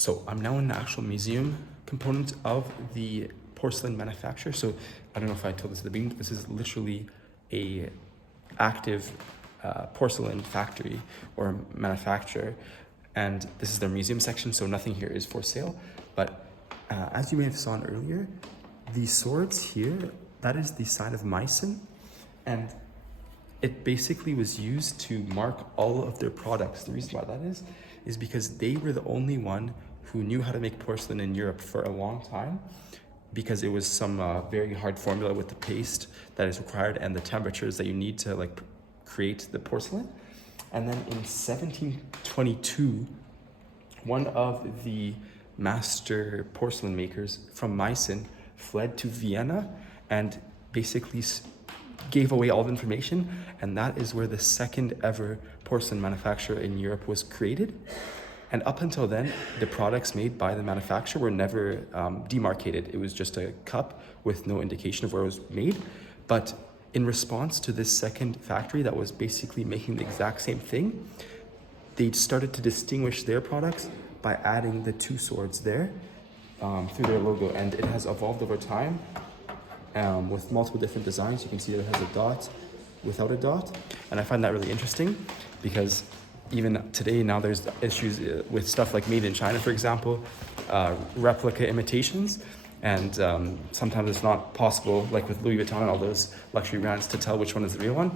So I'm now in the actual museum component of the porcelain manufacture. So I don't know if I told this at the beginning, this is literally a active porcelain factory or manufacturer. And this is their museum section, so nothing here is for sale. But as you may have seen earlier, the swords here, that is the sign of Meißen. And it basically was used to mark all of their products. The reason why that is because they were the only one who knew how to make porcelain in Europe for a long time, because it was some very hard formula with the paste that is required and the temperatures that you need to like create the porcelain. And then in 1722, one of the master porcelain makers from Meißen fled to Vienna and basically gave away all the information, and that is where the second ever porcelain manufacturer in Europe was created. And up until then, the products made by the manufacturer were never demarcated. It was just a cup with no indication of where it was made. But in response to this second factory that was basically making the exact same thing, they started to distinguish their products by adding the two swords there through their logo. And it has evolved over time with multiple different designs. You can see that it has a dot without a dot. And I find that really interesting because even today now there's issues with stuff like made in China, for example, replica imitations. And sometimes it's not possible, like with Louis Vuitton and all those luxury brands, to tell which one is the real one.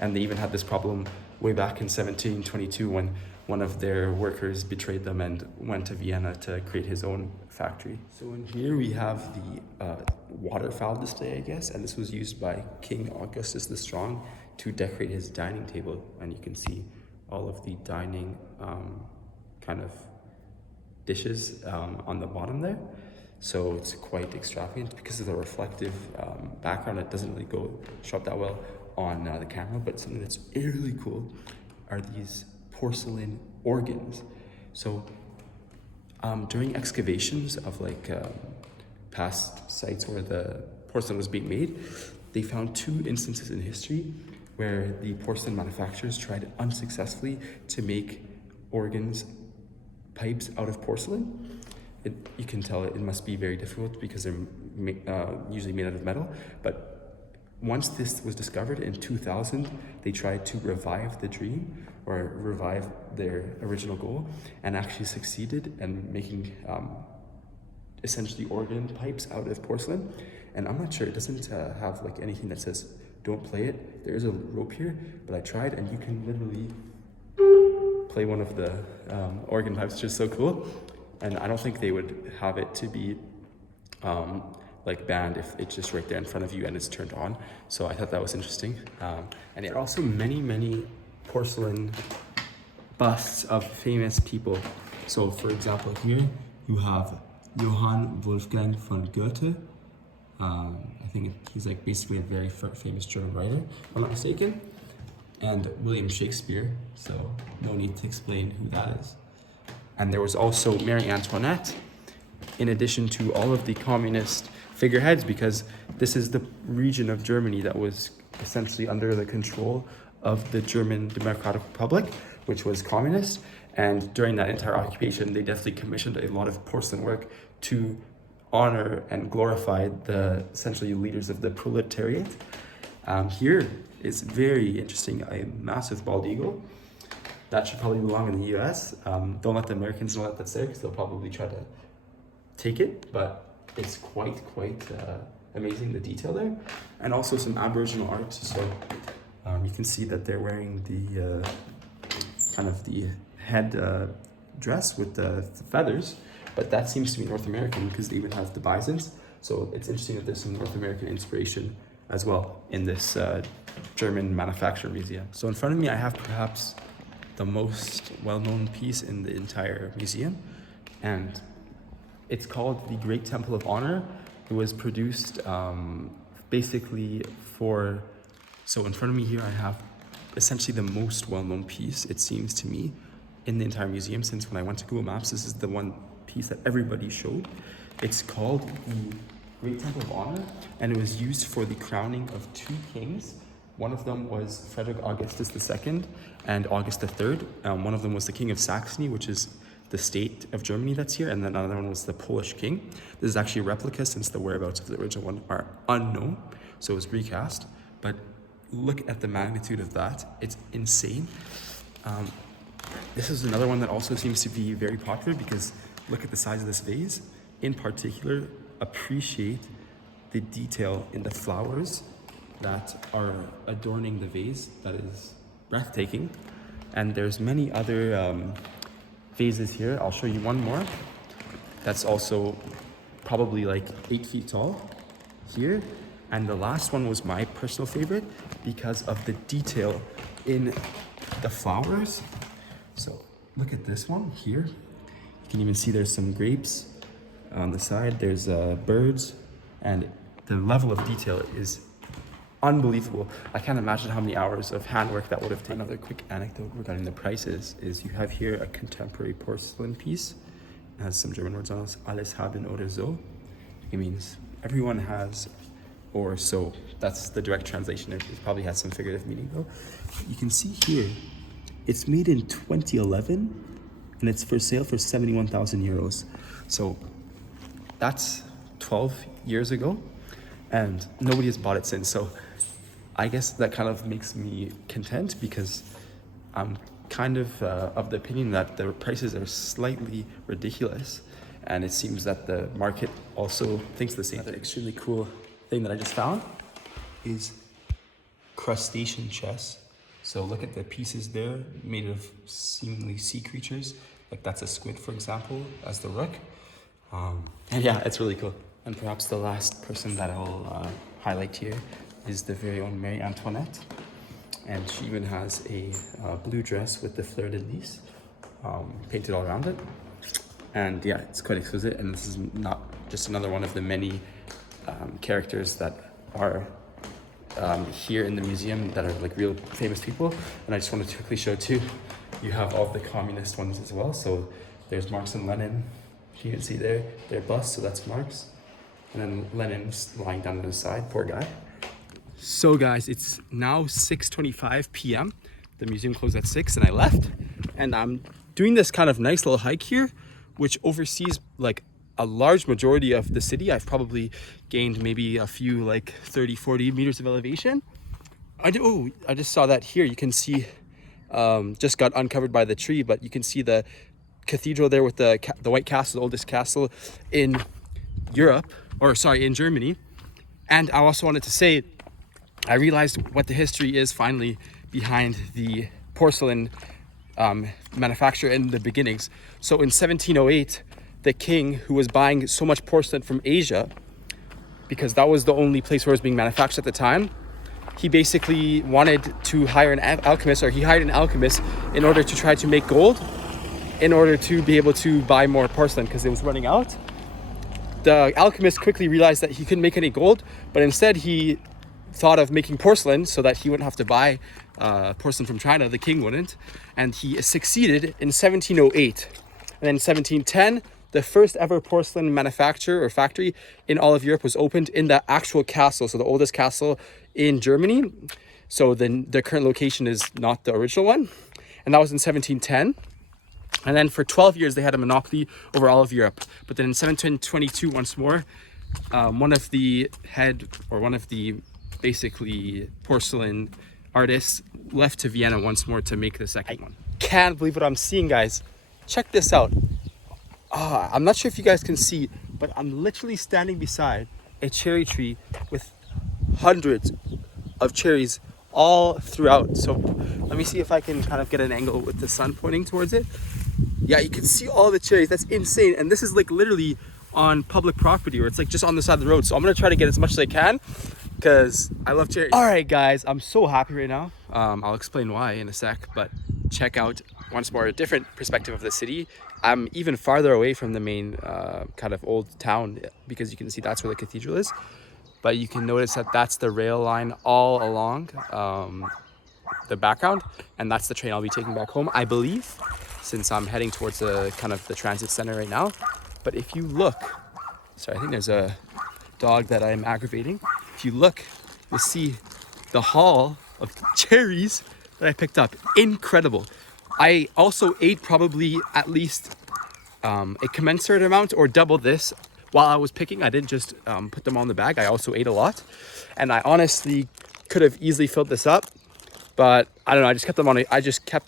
And they even had this problem way back in 1722 when one of their workers betrayed them and went to Vienna to create his own factory. So in here we have the waterfowl display, I guess, and this was used by King Augustus the Strong to decorate his dining table. And you can see all of the dining kind of dishes on the bottom there. So it's quite extravagant because of the reflective background. It doesn't really show up that well on the camera, but something that's really cool are these porcelain organs. So during excavations of like past sites where the porcelain was being made, they found two instances in history where the porcelain manufacturers tried unsuccessfully to make organs, pipes out of porcelain. You can tell it must be very difficult because they're usually made out of metal. But once this was discovered in 2000, they tried to revive the dream or revive their original goal, and actually succeeded in making essentially organ pipes out of porcelain. And I'm not sure, it doesn't have like anything that says don't play it. There is a rope here, but I tried, and you can literally play one of the organ pipes, which is so cool. And I don't think they would have it to be like banned if it's just right there in front of you and it's turned on. So I thought that was interesting. And there are also many porcelain busts of famous people. So for example, here you have Johann Wolfgang von Goethe. I think he's like basically a very famous German writer, if I'm not mistaken. And William Shakespeare, so no need to explain who that is. And there was also Marie Antoinette, in addition to all of the communist figureheads, because this is the region of Germany that was essentially under the control of the German Democratic Republic, which was communist. And during that entire occupation, they definitely commissioned a lot of porcelain work to honor and glorify the essentially leaders of the proletariat. Here is very interesting, a massive bald eagle. That should probably belong in the US. Don't let the Americans know that that's there, because they'll probably try to take it, but it's quite amazing, the detail there. And also some Aboriginal art. So you can see that they're wearing the kind of the head dress with the feathers, but that seems to be North American because they even have the bisons. So it's interesting that there's some North American inspiration as well in this German manufacturer museum. So in front of me, I have perhaps the most well-known piece in the entire museum, and it's called the Great Temple of Honor. It was produced basically so in front of me here I have essentially the most well-known piece, it seems to me, in the entire museum, since when I went to Google Maps, this is the one piece that everybody showed. It's called the Great Temple of Honor, and it was used for the crowning of two kings. One of them was Frederick Augustus II and August III. One of them was the King of Saxony, which is the state of Germany that's here, and then another one was the Polish king. This is actually a replica since the whereabouts of the original one are unknown, so it was recast. But look at the magnitude of that. It's insane. This is another one that also seems to be very popular because look at the size of this vase. In particular, appreciate the detail in the flowers that are adorning the vase. That is breathtaking. And there's many other vases here. I'll show you one more that's also probably like 8 feet tall here. And the last one was my personal favorite because of the detail in the flowers. So look at this one here. You can even see there's some grapes on the side. There's birds, and the level of detail is unbelievable. I can't imagine how many hours of handwork that would have taken. Another quick anecdote regarding the prices is you have here a contemporary porcelain piece. It has some German words on it. Alles haben oder so. It means everyone has or so. That's the direct translation. It probably has some figurative meaning though. You can see here, it's made in 2011 and it's for sale for 71,000 euros. So that's 12 years ago and nobody has bought it since. So I guess that kind of makes me content because I'm kind of the opinion that the prices are slightly ridiculous, and it seems that the market also thinks the same. Another extremely cool thing that I just found is crustacean chess. So look at the pieces there, made of seemingly sea creatures. Like that's a squid, for example, as the rook. And yeah, it's really cool. And perhaps the last person that I'll highlight here is the very own Marie Antoinette. And she even has a blue dress with the fleur-de-lis painted all around it. And yeah, it's quite exquisite. And this is not just another one of the many characters that are here in the museum that are like real famous people. And I just wanted to quickly show too, you have all the communist ones as well. So there's Marx and Lenin. You can see there, their bust, so that's Marx. And then Lenin's lying down on his side, poor guy. So guys, it's now 6:25 p.m. The museum closed at 6 and I left. And I'm doing this kind of nice little hike here, which oversees like a large majority of the city. I've probably gained maybe a few like 30, 40 meters of elevation. I just saw that here. You can see, just got uncovered by the tree, but you can see the cathedral there with the White Castle, the oldest castle in Europe, or sorry, in Germany. And I also wanted to say, I realized what the history is finally behind the porcelain manufacture in the beginnings. So in 1708, the king, who was buying so much porcelain from Asia, because that was the only place where it was being manufactured at the time, he basically wanted to hire an alchemist, or he hired an alchemist in order to try to make gold, in order to be able to buy more porcelain because it was running out. The alchemist quickly realized that he couldn't make any gold, but instead he thought of making porcelain so that he wouldn't have to buy porcelain from China, the king wouldn't. And he succeeded in 1708. And then in 1710, the first ever porcelain manufacturer or factory in all of Europe was opened in the actual castle, so the oldest castle in Germany. So then the current location is not the original one. And that was in 1710. And then for 12 years, they had a monopoly over all of Europe. But then in 1722, once more, one of the basically porcelain artists left to Vienna once more to make the second one. Can't believe what I'm seeing, guys. Check this out. I'm not sure if you guys can see, but I'm literally standing beside a cherry tree with hundreds of cherries all throughout. So let me see if I can kind of get an angle with the sun pointing towards it. Yeah, you can see all the cherries. That's insane. And this is like literally on public property, or it's like just on the side of the road. So I'm gonna try to get as much as I can because I love cherries. All right, guys, I'm so happy right now. I'll explain why in a sec, but check out once more a different perspective of the city. I'm even farther away from the main kind of old town because you can see that's where the cathedral is. But you can notice that that's the rail line all along the background, and that's the train I'll be taking back home, I believe, since I'm heading towards the kind of the transit center right now. But if you look, sorry, I think there's a dog that I'm aggravating. If you look, you'll see the haul of cherries that I picked up. Incredible. I also ate probably at least a commensurate amount or double this while I was picking. I didn't just put them on the bag. I also ate a lot, and I honestly could have easily filled this up, but I don't know. I just kept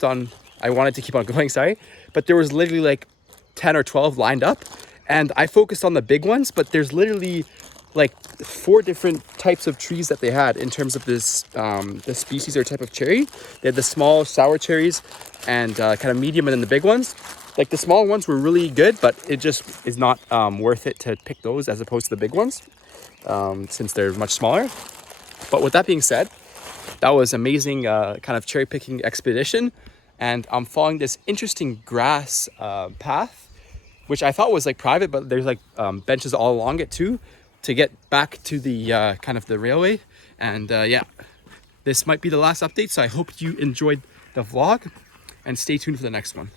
them on. I wanted to keep on going, sorry, but there was literally like 10 or 12 lined up, and I focused on the big ones, but there's literally like 4 different types of trees that they had in terms of this the species or type of cherry. They had the small sour cherries and kind of medium, and then the big ones. Like the small ones were really good, but it just is not worth it to pick those as opposed to the big ones, since they're much smaller. But with that being said, that was amazing kind of cherry picking expedition, and I'm following this interesting grass path, which I thought was like private, but there's like benches all along it too, to get back to the kind of the railway. And yeah, this might be the last update, so I hope you enjoyed the vlog, and stay tuned for the next one.